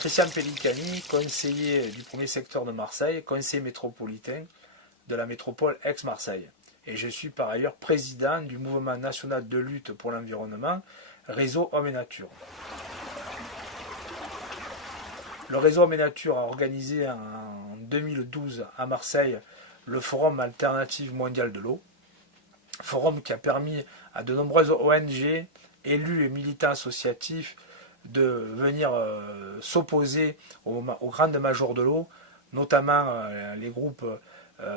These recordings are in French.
Christian Pellicani, conseiller du premier secteur de Marseille, conseiller métropolitain de la métropole Aix-Marseille. Et je suis par ailleurs président du mouvement national de lutte pour l'environnement, Réseau Hommes et Nature. Le Réseau Hommes et Nature a organisé en 2012 à Marseille le Forum Alternative Mondiale de l'eau, forum qui a permis à de nombreuses ONG, élus et militants associatifs de venir s'opposer aux grandes majors de l'eau, notamment les groupes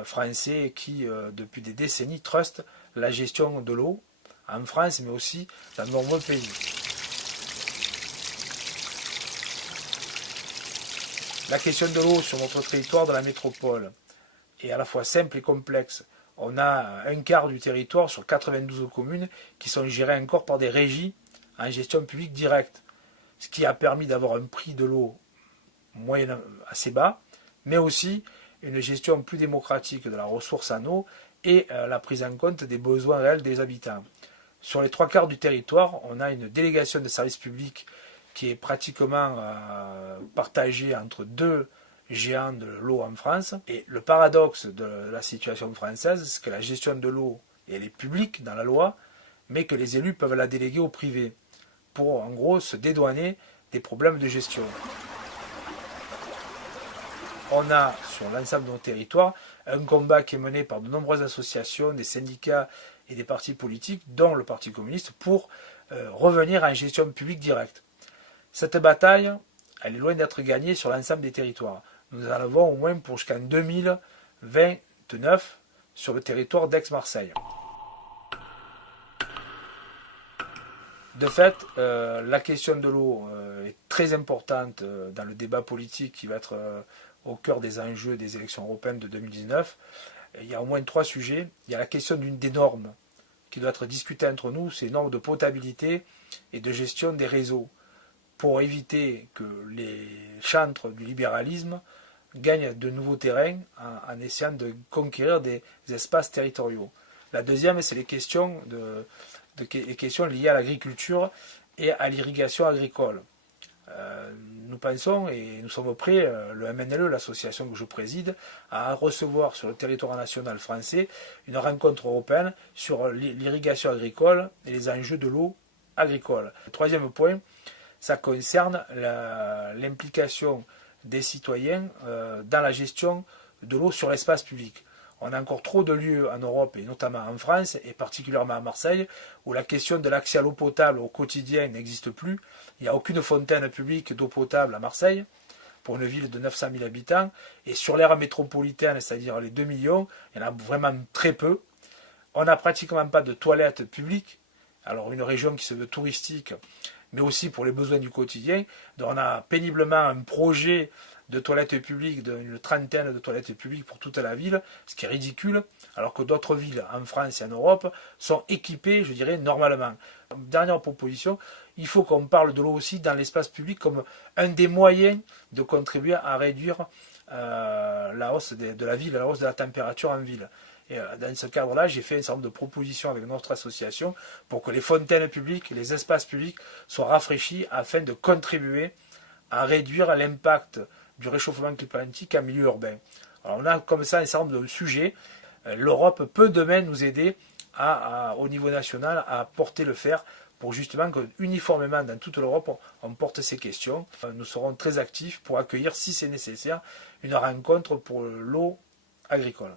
français qui, depuis des décennies, trustent la gestion de l'eau en France, mais aussi dans de nombreux pays. La question de l'eau sur notre territoire de la métropole est à la fois simple et complexe. On a un quart du territoire sur 92 communes qui sont gérées encore par des régies en gestion publique directe, ce qui a permis d'avoir un prix de l'eau moyen assez bas, mais aussi une gestion plus démocratique de la ressource en eau et la prise en compte des besoins réels des habitants. Sur les trois quarts du territoire, on a une délégation de services publics qui est pratiquement partagée entre deux géants de l'eau en France. Et le paradoxe de la situation française, c'est que la gestion de l'eau, elle est publique dans la loi, mais que les élus peuvent la déléguer au privé, pour en gros se dédouaner des problèmes de gestion. On a sur l'ensemble de nos territoires un combat qui est mené par de nombreuses associations, des syndicats et des partis politiques, dont le Parti communiste, pour revenir à une gestion publique directe. Cette bataille, elle est loin d'être gagnée sur l'ensemble des territoires. Nous en avons au moins pour jusqu'en 2029 sur le territoire d'Aix-Marseille. De fait, la question de l'eau est très importante dans le débat politique qui va être au cœur des enjeux des élections européennes de 2019. Il y a au moins trois sujets. Il y a la question d'une des normes qui doit être discutée entre nous, c'est les normes de potabilité et de gestion des réseaux, pour éviter que les chantres du libéralisme gagnent de nouveaux terrains en essayant de conquérir des espaces territoriaux. La deuxième, c'est les questions liées à l'agriculture et à l'irrigation agricole. Nous pensons et nous sommes prêts, le MNLE, l'association que je préside, à recevoir sur le territoire national français une rencontre européenne sur l'irrigation agricole et les enjeux de l'eau agricole. Le troisième point, ça concerne l'implication des citoyens dans la gestion de l'eau sur l'espace public. On a encore trop de lieux en Europe, et notamment en France, et particulièrement à Marseille, où la question de l'accès à l'eau potable au quotidien n'existe plus. Il n'y a aucune fontaine publique d'eau potable à Marseille, pour une ville de 900 000 habitants. Et sur l'aire métropolitaine, c'est-à-dire les 2 millions, il y en a vraiment très peu. On n'a pratiquement pas de toilettes publiques. Alors une région qui se veut touristique, mais aussi pour les besoins du quotidien. Donc on a péniblement un projet de toilettes publiques, d'une trentaine de toilettes publiques pour toute la ville, ce qui est ridicule, alors que d'autres villes en France et en Europe sont équipées, je dirais, normalement. Dernière proposition, il faut qu'on parle de l'eau aussi dans l'espace public comme un des moyens de contribuer à réduire la hausse de la ville, la hausse de la température en ville. Et dans ce cadre-là, j'ai fait un certain nombre de propositions avec notre association pour que les fontaines publiques, les espaces publics soient rafraîchis afin de contribuer à réduire l'impact du réchauffement climatique en milieu urbain. Alors on a comme ça un certain nombre de sujets. L'Europe peut demain nous aider au niveau national à porter le fer pour justement que uniformément dans toute l'Europe on porte ces questions. Nous serons très actifs pour accueillir, si c'est nécessaire, une rencontre pour l'eau agricole.